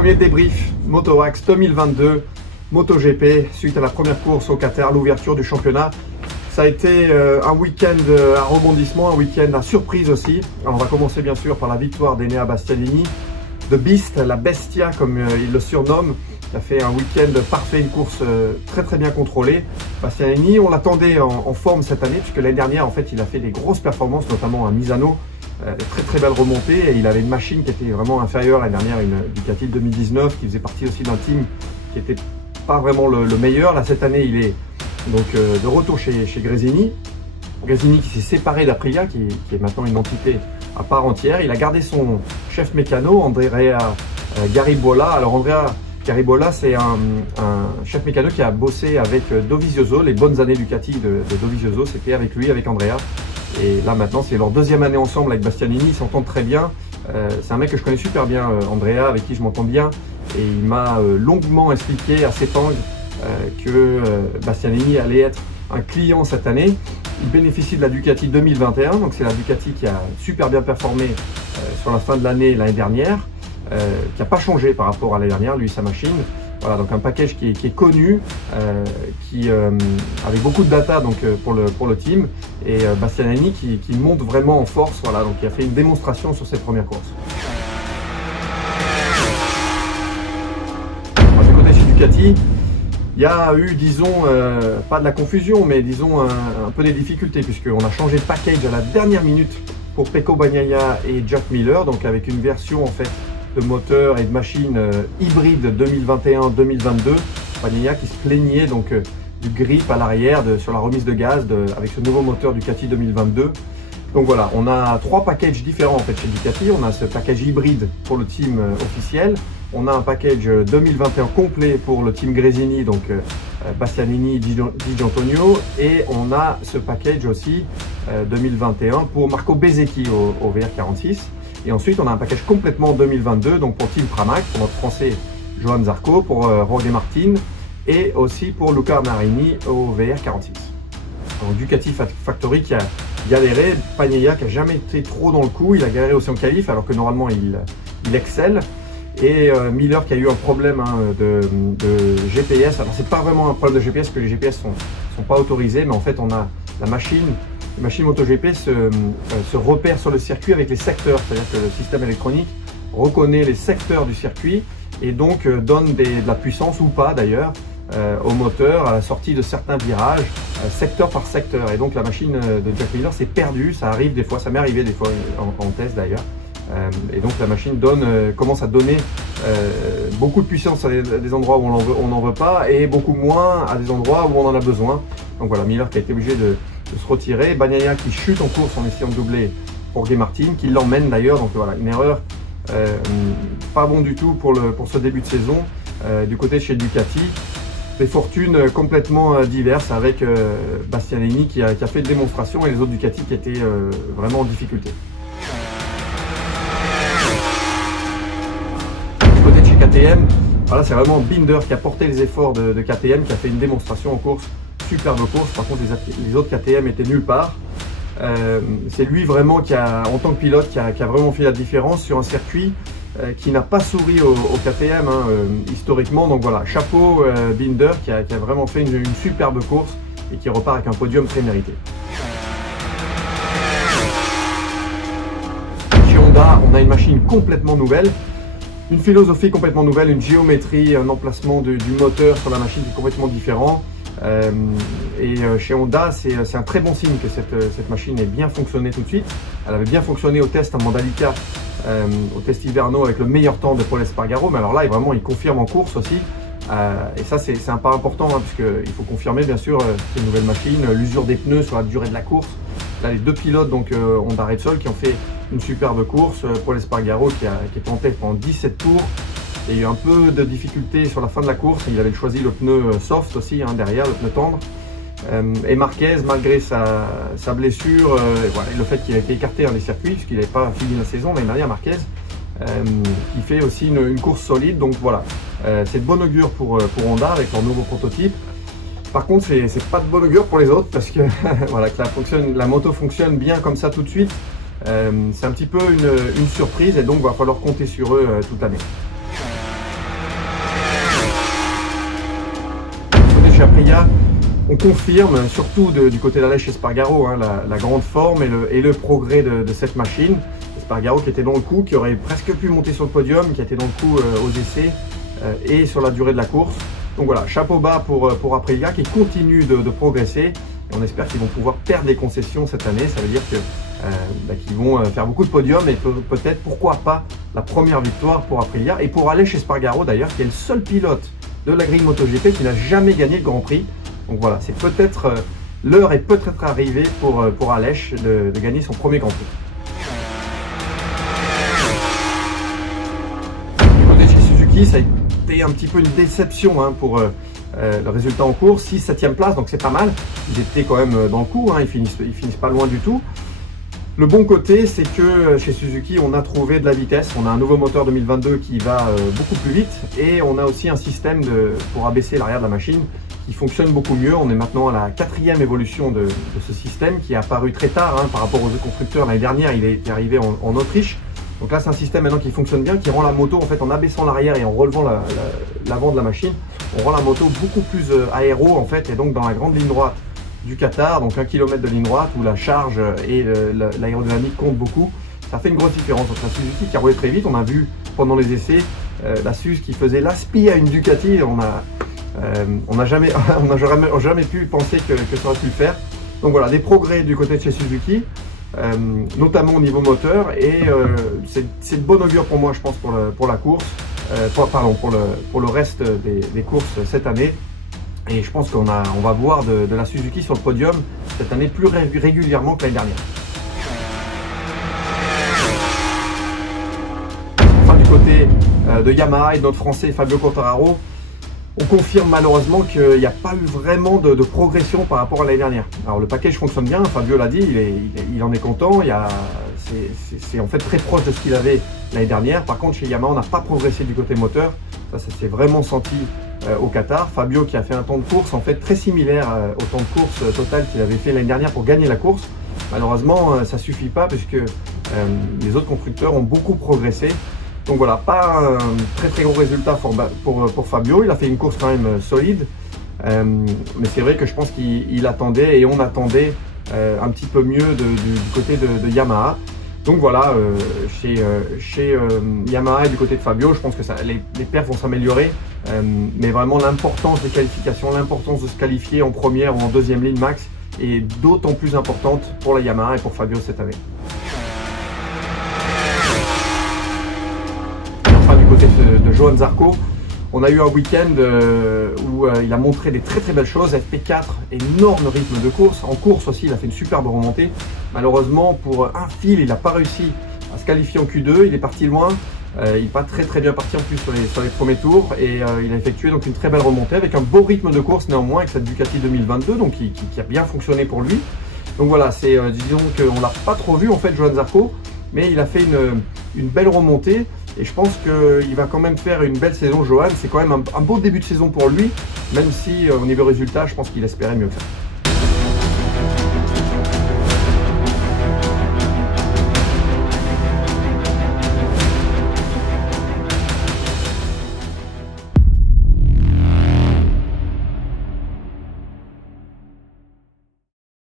premier débrief Motoax 2022 MotoGP suite à la première course au Qatar, l'ouverture du championnat. Ça a été un week-end à rebondissement, un week-end à surprise aussi. Alors on va commencer bien sûr par la victoire d'Enea Bastianini, The Beast, la Bestia comme il le surnomme. Il a fait un week-end parfait, une course très bien contrôlée. Bastianini, on l'attendait en forme cette année puisque l'année dernière en fait il a fait des grosses performances, notamment à Misano. Très belle remontée et il avait une machine qui était vraiment inférieure l'année dernière, une Ducati 2019 qui faisait partie aussi d'un team qui n'était pas vraiment le meilleur. Là cette année il est donc de retour chez Gresini. Gresini qui s'est séparé d'Aprilia qui est maintenant une entité à part entière. Il a gardé son chef mécano Andrea Garibola. Alors Andrea Garibola c'est un chef mécano qui a bossé avec Dovizioso, les bonnes années Ducati de Dovizioso c'était avec lui, avec Andrea. Et là maintenant c'est leur deuxième année ensemble avec Bastianini, ils s'entendent très bien. C'est un mec que je connais super bien, Andrea, avec qui je m'entends bien. Et il m'a longuement expliqué à Sepang que Bastianini allait être un client cette année. Il bénéficie de la Ducati 2021, donc c'est la Ducati qui a super bien performé sur la fin de l'année dernière, qui n'a pas changé par rapport à l'année dernière, lui sa machine. Voilà, donc un package qui est connu, avec beaucoup de data donc, pour le team, et Bastianini qui monte vraiment en force, voilà, donc il a fait une démonstration sur ses premières courses. Alors, du côté chez Ducati, il y a eu, disons, pas de la confusion, mais disons un peu des difficultés, puisqu'on a changé de package à la dernière minute pour Pecco Bagnaia et Jack Miller, donc avec une version en fait de moteur et de machine hybride 2021-2022. Bagnaia qui se plaignait donc du grip à l'arrière sur la remise de gaz avec ce nouveau moteur Ducati 2022. Donc voilà, on a trois packages différents en fait chez Ducati. On a ce package hybride pour le team officiel. On a un package 2021 complet pour le team Gresini, donc Bastianini, Di Gianantonio. Et on a ce package aussi 2021 pour Marco Bezzecchi au VR46. Et ensuite, on a un package complètement 2022, donc pour Team Pramac, pour notre français Johan Zarco, pour Jorge Martin et aussi pour Luca Marini au VR46. Donc Ducati Factory qui a galéré, Bagnaia qui n'a jamais été trop dans le coup, il a galéré aussi en qualif alors que normalement il excelle. Et Miller qui a eu un problème de GPS. Alors c'est pas vraiment un problème de GPS parce que les GPS sont pas autorisés, mais en fait on a la machine. Les machines MotoGP se repèrent sur le circuit avec les secteurs, c'est-à-dire que le système électronique reconnaît les secteurs du circuit et donc donne de la puissance ou pas d'ailleurs au moteur à la sortie de certains virages, secteur par secteur. Et donc la machine de Jack Miller s'est perdue, ça arrive des fois, ça m'est arrivé des fois en test d'ailleurs. Et donc la machine commence à donner beaucoup de puissance à des endroits où on n'en veut pas et beaucoup moins à des endroits où on en a besoin. Donc voilà, Miller qui a été obligé de se retirer, Bagnaia qui chute en course en essayant de doubler Jorge Martin, qui l'emmène d'ailleurs, donc voilà, une erreur pas bon du tout pour ce début de saison du côté chez Ducati. Des fortunes complètement diverses avec Bastianini qui a fait une démonstration et les autres Ducati qui étaient vraiment en difficulté. Du côté de chez KTM, voilà, c'est vraiment Binder qui a porté les efforts de KTM, qui a fait une démonstration en course. Superbe course, par contre les autres KTM étaient nulle part. C'est lui vraiment qui a, en tant que pilote, qui a vraiment fait la différence sur un circuit qui n'a pas souri au KTM historiquement. Donc voilà, chapeau Binder qui a vraiment fait une superbe course et qui repart avec un podium très mérité. Chez Honda, on a une machine complètement nouvelle. Une philosophie complètement nouvelle, une géométrie, un emplacement du moteur sur la machine qui est complètement différent. Chez Honda, c'est un très bon signe que cette machine ait bien fonctionné tout de suite. Elle avait bien fonctionné au test à Mandalika, au test hivernaux avec le meilleur temps de Pol Espargaro. Mais alors là, vraiment, il confirme en course aussi. Et ça, c'est un pas important puisqu'il faut confirmer bien sûr ces nouvelles machines, l'usure des pneus sur la durée de la course. Là, les deux pilotes, donc Honda Repsol, qui ont fait une superbe course. Pol Espargaro qui est en tête pendant 17 tours. Il y a eu un peu de difficulté sur la fin de la course, il avait choisi le pneu soft aussi derrière, le pneu tendre. Et Marquez, malgré sa blessure, et voilà, le fait qu'il a été écarté des circuits, puisqu'il n'avait pas fini la saison l'année dernière, Marquez, qui fait aussi une course solide. Donc voilà, c'est de bon augure pour Honda avec leur nouveau prototype. Par contre, c'est pas de bon augure pour les autres parce que voilà, que la moto fonctionne bien comme ça tout de suite. C'est un petit peu une surprise et donc il va falloir compter sur eux toute l'année. On confirme, surtout du côté d'Aleix Espargaro, hein, la grande forme et le progrès de cette machine. Espargaro qui était dans le coup, qui aurait presque pu monter sur le podium, qui a été dans le coup aux essais et sur la durée de la course. Donc voilà, chapeau bas pour Aprilia qui continue de progresser. Et on espère qu'ils vont pouvoir perdre les concessions cette année. Ça veut dire qu'ils vont faire beaucoup de podiums et peut-être, pourquoi pas, la première victoire pour Aprilia. Et pour Aleix Espargaro d'ailleurs, qui est le seul pilote de la grille MotoGP qui n'a jamais gagné le Grand Prix. Donc voilà, c'est peut-être l'heure est peut-être arrivée pour Aleix de gagner son premier Grand Prix. Du côté de chez Suzuki, ça a été un petit peu une déception hein, pour le résultat en course. 6-7e place, donc c'est pas mal. Ils étaient quand même dans le coup, hein, ils finissent pas loin du tout. Le bon côté, c'est que chez Suzuki, on a trouvé de la vitesse. On a un nouveau moteur 2022 qui va beaucoup plus vite et on a aussi un système pour abaisser l'arrière de la machine qui fonctionne beaucoup mieux. On est maintenant à la 4e évolution de ce système qui est apparu très tard hein, par rapport aux autres constructeurs. L'année dernière, il est arrivé en Autriche. Donc là, c'est un système maintenant qui fonctionne bien, qui rend la moto en fait en abaissant l'arrière et en relevant l'avant de la machine. On rend la moto beaucoup plus aéro en fait et donc dans la grande ligne droite du Qatar, donc 1 km de ligne droite où la charge et l'aérodynamique comptent beaucoup. Ça fait une grosse différence entre la Suzuki qui a roulé très vite. On a vu pendant les essais la Suze qui faisait l'aspi à une Ducati. On n'a jamais pu penser que ça aurait pu le faire. Donc voilà, des progrès du côté de chez Suzuki, notamment au niveau moteur. Et c'est de bon augure pour moi, je pense, pour la course, pour le reste des courses cette année. Et je pense qu'on va voir de la Suzuki sur le podium cette année plus régulièrement que l'année dernière. Enfin, du côté de Yamaha et de notre Français Fabio Quartararo, on confirme malheureusement qu'il n'y a pas eu vraiment de progression par rapport à l'année dernière. Alors le package fonctionne bien, Fabio l'a dit, il en est content, c'est en fait très proche de ce qu'il avait l'année dernière. Par contre chez Yamaha on n'a pas progressé du côté moteur, ça s'est vraiment senti au Qatar. Fabio qui a fait un temps de course en fait très similaire au temps de course total qu'il avait fait l'année dernière pour gagner la course. Malheureusement ça ne suffit pas puisque les autres constructeurs ont beaucoup progressé. Donc voilà, pas un très gros résultat pour Fabio. Il a fait une course quand même solide. Mais c'est vrai que je pense qu'il attendait et on attendait un petit peu mieux du côté de Yamaha. Donc voilà, chez Yamaha et du côté de Fabio, je pense que les perfs vont s'améliorer. Mais vraiment l'importance des qualifications, l'importance de se qualifier en première ou en deuxième ligne max est d'autant plus importante pour la Yamaha et pour Fabio cette année. Du côté de Johann Zarco, on a eu un week-end où il a montré des très belles choses. FP4, énorme rythme de course. En course aussi, il a fait une superbe remontée. Malheureusement, pour un fil, il n'a pas réussi à se qualifier en Q2. Il est parti loin. Il n'est pas très bien parti en plus sur les premiers tours. Et il a effectué donc une très belle remontée avec un beau rythme de course néanmoins avec cette Ducati 2022 donc qui a bien fonctionné pour lui. Donc voilà, disons qu'on ne l'a pas trop vu en fait, Johann Zarco. Mais il a fait une belle remontée et je pense qu'il va quand même faire une belle saison, Johann. C'est quand même un beau début de saison pour lui, même si au niveau résultat, je pense qu'il espérait mieux que ça.